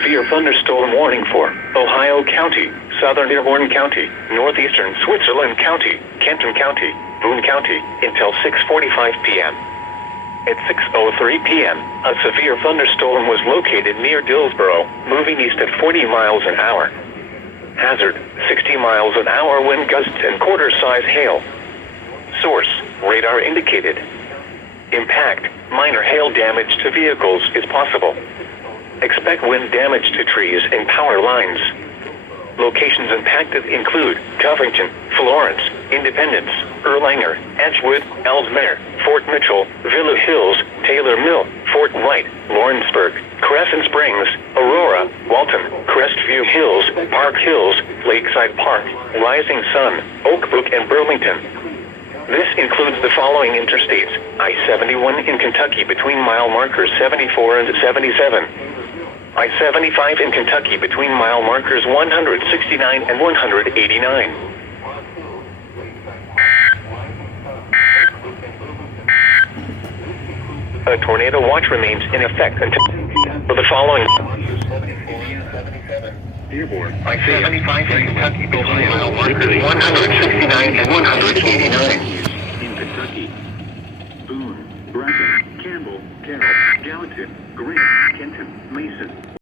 severe thunderstorm warning for Ohio County, Southern Dearborn County, Northeastern Switzerland County, Kenton County, Boone County, until 6:45 p.m. At 6:03 p.m., a severe thunderstorm was located near Dillsboro, moving east at 40 miles an hour. Hazard, 60 miles an hour wind gusts and quarter-size hail. Source, radar indicated. Impact, minor hail damage to vehicles is possible. Expect wind damage to trees and power lines. Locations impacted include Covington, Florence, Independence, Erlanger, Edgewood, Ellesmere, Fort Mitchell, Villa Hills, Taylor Mill, Fort White, Lawrenceburg, Crescent Springs, Aurora, Walton, Crestview Hills, Park Hills, Lakeside Park, Rising Sun, Oak Brook, and Burlington. This includes the following interstates: I-71 in Kentucky between mile markers 74 and 77. I-75 in Kentucky between mile markers 169 and 189. A tornado watch remains in effect until the following. Dearborn, I-75 in Kentucky between mile markers 169 and 189. In Kentucky, Boone, Bradley, Campbell, Carroll, Gallatin, Green, Kenton, Mason.